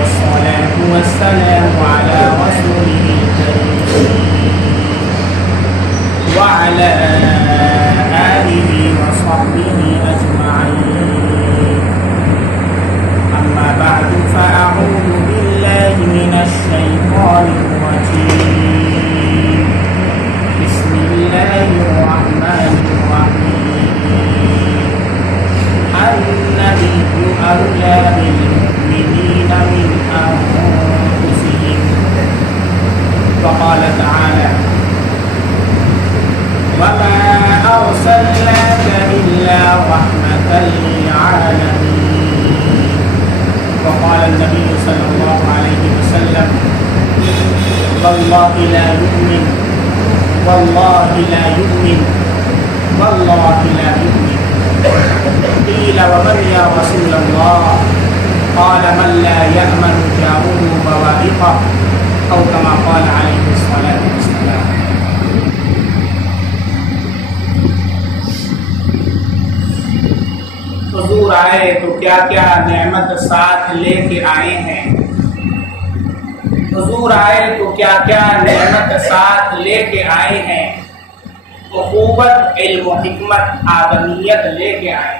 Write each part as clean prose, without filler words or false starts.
والصلاة والسلام على رسوله الكريم وعلى آله وصحبه أجمعين. أما بعد فأعوذ بالله من الشيطان الرجيم. بسم الله الرحمن الرحيم. النبي أولى بالمؤمنين من أنفسهم. وقال تعالى: وما أرسلناك إلا رحمة للعالمين. وقال النبي صلى الله عليه وسلم: والله لا يؤمن والله لا يؤمن والله لا يؤمن. قيل ومن يا رسول الله؟ قال من لا يأمن جاره بوائقه أو كما قال عليه الصلاة والسلام. حضور آئے تو کیا کیا نعمت ساتھ لے کے آئے ہیں. حضور آئے تو کیا کیا نعمت ساتھ لے کے آئے ہیں. اخوت، علم و حکمت، آدمیت لے کے آئے.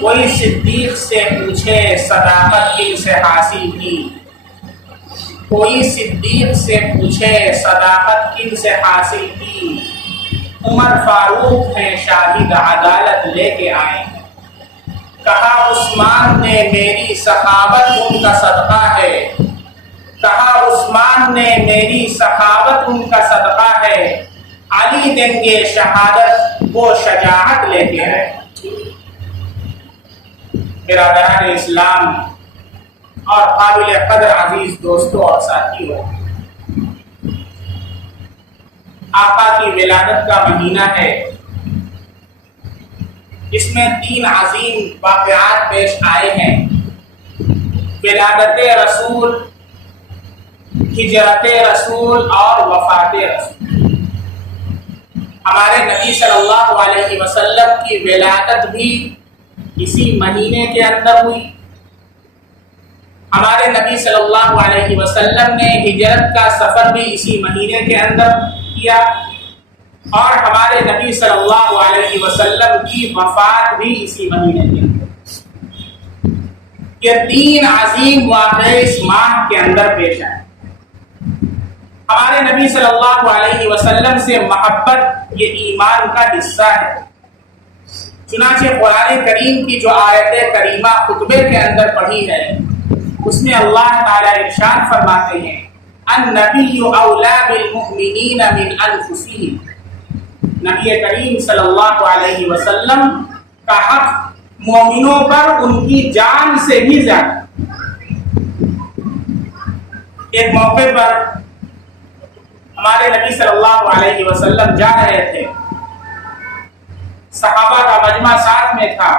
کوئی صدیق سے پوچھے صداقت کن سے حاصل کی. کوئی صدیق سے پوچھے صداقت کن سے حاصل کی. عمر فاروق ہیں شاہد عدالت لے کے آئے. کہا عثمان نے میری سخاوت ان کا صدقہ ہے. کہا عثمان نے میری سخاوت ان کا صدقہ ہے. علی دیں گے شہادت وہ شجاعت لے کے آئے. برادران اسلام اور قابل قدر عزیز دوستوں اور ساتھیوں، آقا کی ولادت کا مہینہ ہے. اس میں 3 عظیم واقعات پیش آئے ہیں: ولادت رسول، ہجرت رسول اور وفات رسول. ہمارے نبی صلی اللہ علیہ وسلم کی ولادت بھی اسی مہینے کے اندر ہوئی. ہمارے نبی صلی اللہ علیہ وسلم نے ہجرت کا سفر بھی اسی مہینے کے اندر کیا اور ہمارے نبی صلی اللہ علیہ وسلم کی وفات بھی اسی مہینے کے اندر. یہ 3 عظیم واقعے اس ماہ کے اندر پیش آئے. ہمارے نبی صلی اللہ علیہ وسلم سے محبت یہ ایمان کا حصہ ہے. چنانچہ قرآن کریم کی جو آیت کریمہ خطبے کے اندر پڑھی ہے اس میں اللہ تعالی ارشاد فرماتے ہیں: النبی اولی بالمؤمنین من انفسہم. نبی کریم صلی اللہ علیہ وسلم کا حق مومنوں پر ان کی جان سے بھی زیادہ. ایک موقع پر ہمارے نبی صلی اللہ علیہ وسلم جا رہے تھے. صحابہ کا مجمع ساتھ میں تھا.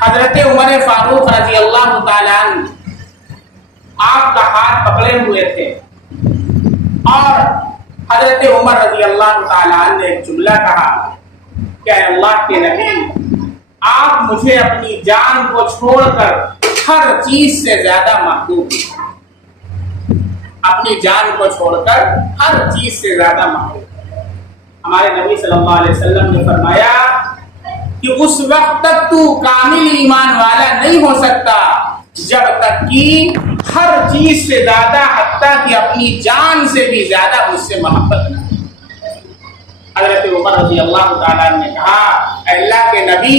حضرت عمر فاروق رضی اللہ تعالیٰ عنہ آپ کا ہاتھ پکڑے ہوئے تھے اور حضرت عمر رضی اللہ تعالیٰ عنہ نے ایک جملہ کہا کہ اے اللہ کے نبی، آپ مجھے اپنی جان کو چھوڑ کر ہر چیز سے زیادہ محبوب ہیں. اپنی جان کو چھوڑ کر ہر چیز سے زیادہ محبوب. ہمارے نبی صلی اللہ علیہ وسلم نے فرمایا کہ اس وقت تک تو کامل ایمان والا نہیں ہو سکتا جب تک کہ ہر چیز سے زیادہ، حتیٰ کہ اپنی جان سے بھی زیادہ مجھ سے محبت نہ. حضرت عمر رضی اللہ تعالیٰ نے کہا: اے اللہ کے نبی،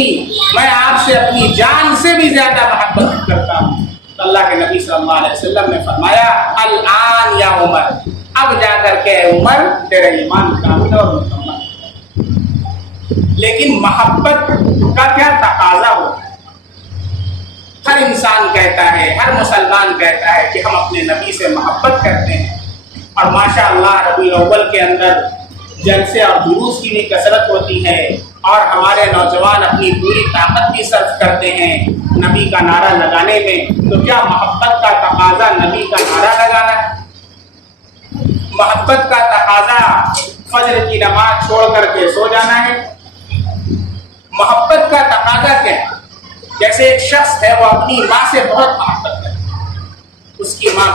میں آپ سے اپنی جان سے بھی زیادہ محبت کرتا ہوں. تو اللہ کے نبی صلی اللہ علیہ وسلم نے فرمایا: الآن یا عمر، اب جا کر کے عمر تیرا ایمان کامل اور مکمل. لیکن محبت کا کیا تقاضا ہوتا ہے؟ ہر انسان کہتا ہے، ہر مسلمان کہتا ہے کہ ہم اپنے نبی سے محبت کرتے ہیں. اور ماشاء اللہ ربیع الاول کے اندر جلسے اور دروس کی بھی کثرت ہوتی ہے اور ہمارے نوجوان اپنی پوری طاقت بھی صرف کرتے ہیں نبی کا نعرہ لگانے میں. تو کیا محبت کا تقاضا نبی کا نعرہ لگانا ہے؟ محبت کا تقاضا فجر کی نماز چھوڑ کر کے سو جانا ہے؟ محبت کا تقاضا کیا ہے؟ جیسے ایک شخص ہے وہ اپنی ماں سے بہت محبت کرتا ہے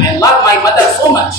I love my mother so much,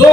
2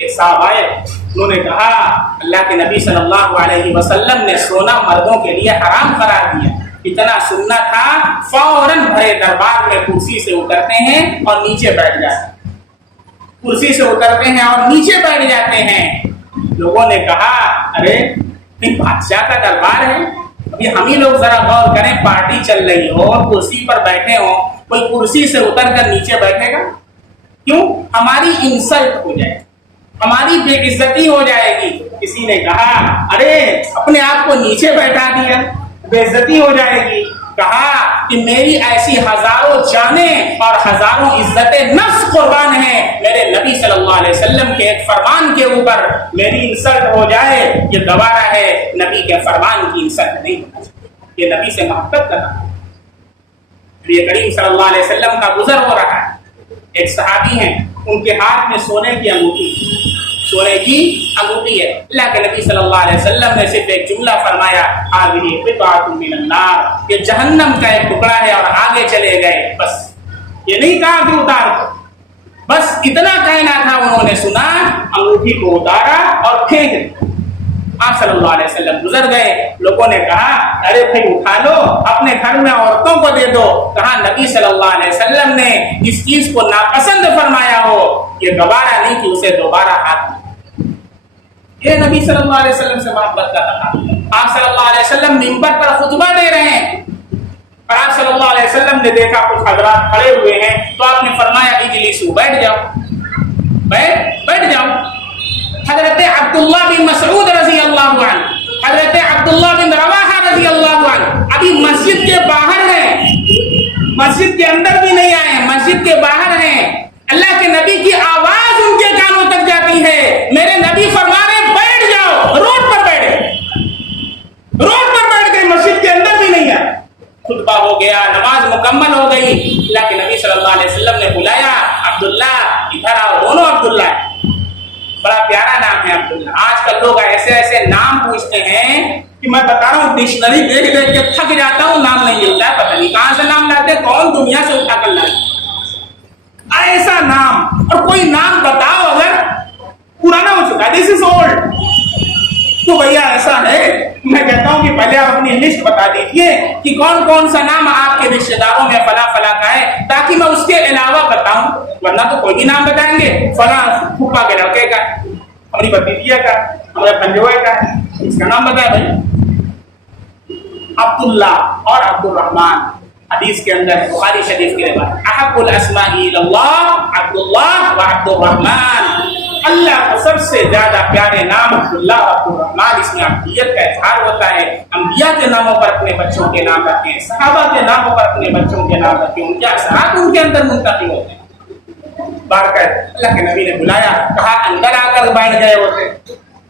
ایک صاحب آئے, انہوں نے کہا اللہ کے نبی صلی اللہ علیہ وسلم نے سونا مردوں کے لیے حرام قرار دیا. اتنا سننا تھا, فوراً بھرے دربار میں کرسی سے اترتے ہیں اور نیچے بیٹھ جاتے ہیں. کرسی سے اترتے ہیں اور نیچے بیٹھ جاتے ہیں. لوگوں نے کہا ارے بادشاہ کا دربار ہے, ابھی ہم ہی لوگ ذرا غور کریں, پارٹی چل رہی ہو اور کرسی پر بیٹھے ہو, کوئی کرسی سے اتر کر نیچے بیٹھے گا؟ کیوں؟ ہماری انسلٹ ہو جائے, ہماری بے عزتی ہو جائے گی. کسی نے کہا ارے اپنے آپ کو نیچے بیٹھا دیا, بے عزتی ہو جائے گی. کہا کہ میری ایسی ہزاروں جانیں اور ہزاروں عزتیں نفس قربان ہیں, میرے نبی صلی اللہ علیہ وسلم کے ایک فرمان کے اوپر میری انسلٹ ہو جائے یہ گوارا ہے, نبی کے فرمان کی انسلٹ نہیں ہونا چاہیے. یہ نبی سے محبت کرنا. نبی کریم صلی اللہ علیہ وسلم کا گزر ہو رہا ہے. ایک صحابی ہیں, ان کے ہاتھ میں سونے کی انگوٹھی ہے. اللہ کے نبی صلی اللہ علیہ وسلم نے صرف ایک جملہ فرمایا, هذه قطعة من النار, یہ جہنم کا ایک ٹکڑا ہے, اور آگے چلے گئے. بس یہ نہیں کہا کہ اتار دو, بس اتنا کہنا تھا. انہوں نے سنا, انگوٹھی کو اتارا اور پھینک دیا. آپ صلی اللہ علیہ وسلم گزر گئے. لوگوں نے کہا ارے بھائی اٹھا لو, اپنے گھر میں عورتوں کو دے دو. کہا نبی صلی اللہ علیہ وسلم نے اس چیز کو ناپسند فرمایا ہو, یہ گوارا نہیں کہ اسے دوبارہ ہاتھ. یہ نبی صلی اللہ علیہ وسلم سے محبت کر رہا. آپ صلی اللہ علیہ وسلم منبر پر خطبہ دے رہے ہیں, اور آپ صلی اللہ علیہ وسلم نے دیکھا کچھ حضرات کھڑے ہوئے ہیں, تو آپ نے فرمایا اجلسوا, بیٹھ جاؤ, بیٹھ جاؤ. حضرت عبداللہ بن مسعود رضی اللہ عنہ, حضرت عبداللہ بن رواحہ رضی اللہ عنہ ابھی مسجد کے باہر ہیں, مسجد کے اندر بھی نہیں آئے, مسجد کے باہر ہیں. اللہ کے نبی کی آواز ان کے کانوں تک جاتی ہے. میرے نبی فرما رہے بیٹھ جاؤ, روڈ پر بیٹھے, روڈ پر بیٹھ گئے, مسجد کے اندر بھی نہیں آئے. خطبہ ہو گیا, نماز مکمل ہو گئی. اللہ کے نبی صلی اللہ علیہ وسلم نے بلایا, عبداللہ ادھر آؤ. دونوں عبداللہ, بڑا پیارا نام ہے عبداللہ. آج کل لوگ ایسے ایسے نام پوچھتے ہیں کہ میں بتا رہا ہوں ڈکشنری دیکھ دیکھ کے تھک جاتا ہوں, نام نہیں ملتا ہے. پتہ نہیں کہاں سے نام لاتے, کون دنیا سے اٹھا کر لاتے ایسا نام. اور کوئی نام بتاؤ اگر پرانا ہو چکا, دس از اولڈ, تو بھیا ایسا ہے. میں کہتا ہوں کہ پہلے آپ اپنی لسٹ بتا دیجیے کہ کون کون سا نام آپ کے رشتے داروں میں فلاں فلاں کا ہے, تاکہ میں اس کے علاوہ بتاؤں. ورنہ تو کوئی بھی نام بتائیں گے, فلاں پھوپھا کے لڑکے کا, ہماری بھتیجیا کا, ہمارے بھنجوئے کا, اس کا نام بتائے بھائی. عبداللہ اور عبد الرحمن, حدیث کے اندر ہے, بخاری شریف کی روایت, احب الاسماء الی اللہ عبداللہ و عبد الرحمن. اللہ کو سب سے زیادہ پیارے نام عبداللہ اور عبد الرحمن. اس میں عبدیت کا اظہار ہوتا ہے. انبیاء کے ناموں پر اپنے بچوں کے نام رکھیں, صحابہ کے ناموں پر اپنے بچوں کے نام رکھیں, ان کے اثرات ان کے اندر منتقل ہوتے ہیں. بار کر اللہ کے نبی نے بلایا, کہا اندر آ کر بیٹھ گئے ہوتے.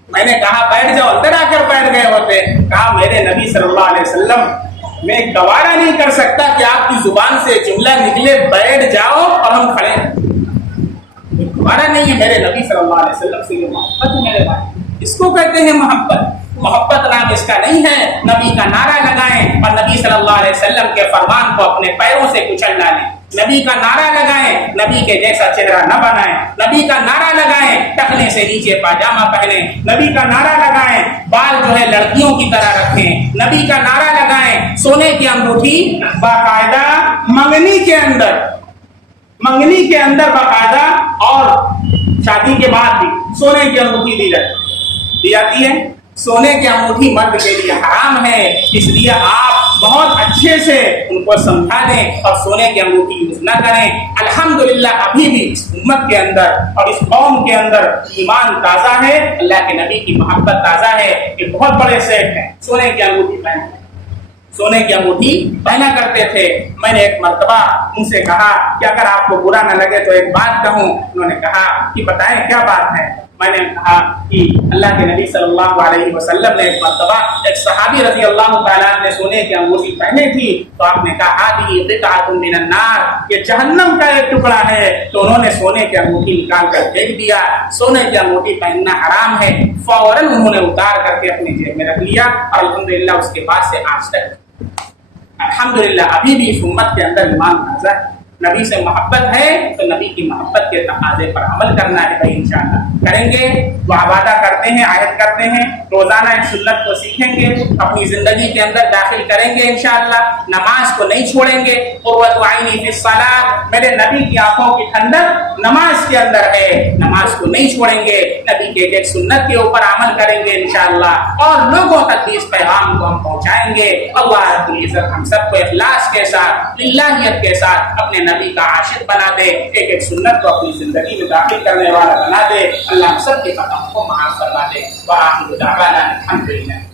میں نے کہا بیٹھ جاؤ, اندر آ کر بیٹھ گئے ہوتے. کہا میرے نبی صلی اللہ علیہ وسلم, میں گوارا نہیں کر سکتا کہ آپ کی زبان سے جملہ نکلے بیٹھ جاؤ اور ہم کھڑے. گوارا نہیں ہے. میرے نبی صلی اللہ علیہ وسلم سے یہ محبت ہے میرے بھائی, اس کو کہتے ہیں محبت. محبت نام اس کا نہیں ہے نبی کا نعرہ لگائیں اور نبی صلی اللہ علیہ وسلم کے فرمان کو اپنے پیروں سے کچل ڈالیں. نبی کا نعرہ لگائیں, نبی کے جیسا چہرہ نہ بنائیں. نبی کا نعرہ لگائیں, ٹخنے سے نیچے پاجامہ پہنیں. نبی کا نعرہ لگائیں, بال جو ہے لڑکیوں کی طرح رکھیں. نبی کا نعرہ لگائیں, سونے کی انگوٹھی باقاعدہ منگنی کے اندر باقاعدہ, اور شادی کے بعد بھی سونے کی انگوٹھی دی جاتی ہے. سونے کی انگوٹھی مرد کے لیے حرام ہے, اس لیے آپ بہت اچھے سے ان کو سمجھا دیں اور سونے کی انگوٹھی یوز نہ کریں. الحمدللہ ابھی بھی اس امت کے اندر اور اس قوم کے اندر ایمان تازہ ہے, اللہ کے نبی کی محبت تازہ ہے. یہ بہت بڑے سیٹ ہیں. سونے کی انگوٹھی پہنا کرتے تھے. میں نے ایک مرتبہ ان سے کہا کہ اگر آپ کو برا نہ لگے تو ایک بات کہوں. انہوں نے کہا کہ بتائیں کیا بات ہے. میں نے کہا کہ اللہ کے نبی صلی اللہ علیہ وسلم نے ایک مرتبہ ایک صحابی رضی اللہ تعالیٰ نے سونے کی انگوٹھی پہنے تھی, تو آپ نے کہا هذه قطعة من النار, یہ جہنم کا ایک ٹکڑا ہے. تو انہوں نے سونے کی انگوٹھی نکال کر پھینک دیا. سونے کی انگوٹھی پہننا حرام ہے. فوراً انہوں نے اتار کر کے اپنی جیب میں رکھ لیا, اور الحمدللہ اس کے بعد سے آج تک الحمدللہ ابھی بھی اس امت کے اندر ایمان تازہ ہے. نبی سے محبت ہے تو نبی کی محبت کے تقاضے پر عمل کرنا ہے بھائی انشاءاللہ کریں گے تو وعدہ کرتے ہیں عہد کرتے ہیں روزانہ اس سنت کو سیکھیں گے اپنی زندگی کے اندر داخل کریں گے انشاءاللہ نماز کو نہیں چھوڑیں گے قرۃ عینی فی الصلاۃ میرے نبی کی آنکھوں کی ٹھنڈک نماز کے اندر ہے نماز کو نہیں چھوڑیں گے نبی کے ایک سنت کے اوپر عمل کریں گے انشاءاللہ اور لوگوں تک بھی اس پیغام کو ہم پہنچائیں گے اللہ رب العزت ہم سب کو اخلاص کے ساتھ للہیت کے ساتھ اپنے نبی کا عاشق بنا دے ایک سنت کو اپنی زندگی میں داخل کرنے والا بنا دے اللہ ہم سب کے قدم کو معاف فرما دے وآخر دعوانا الحمدللہ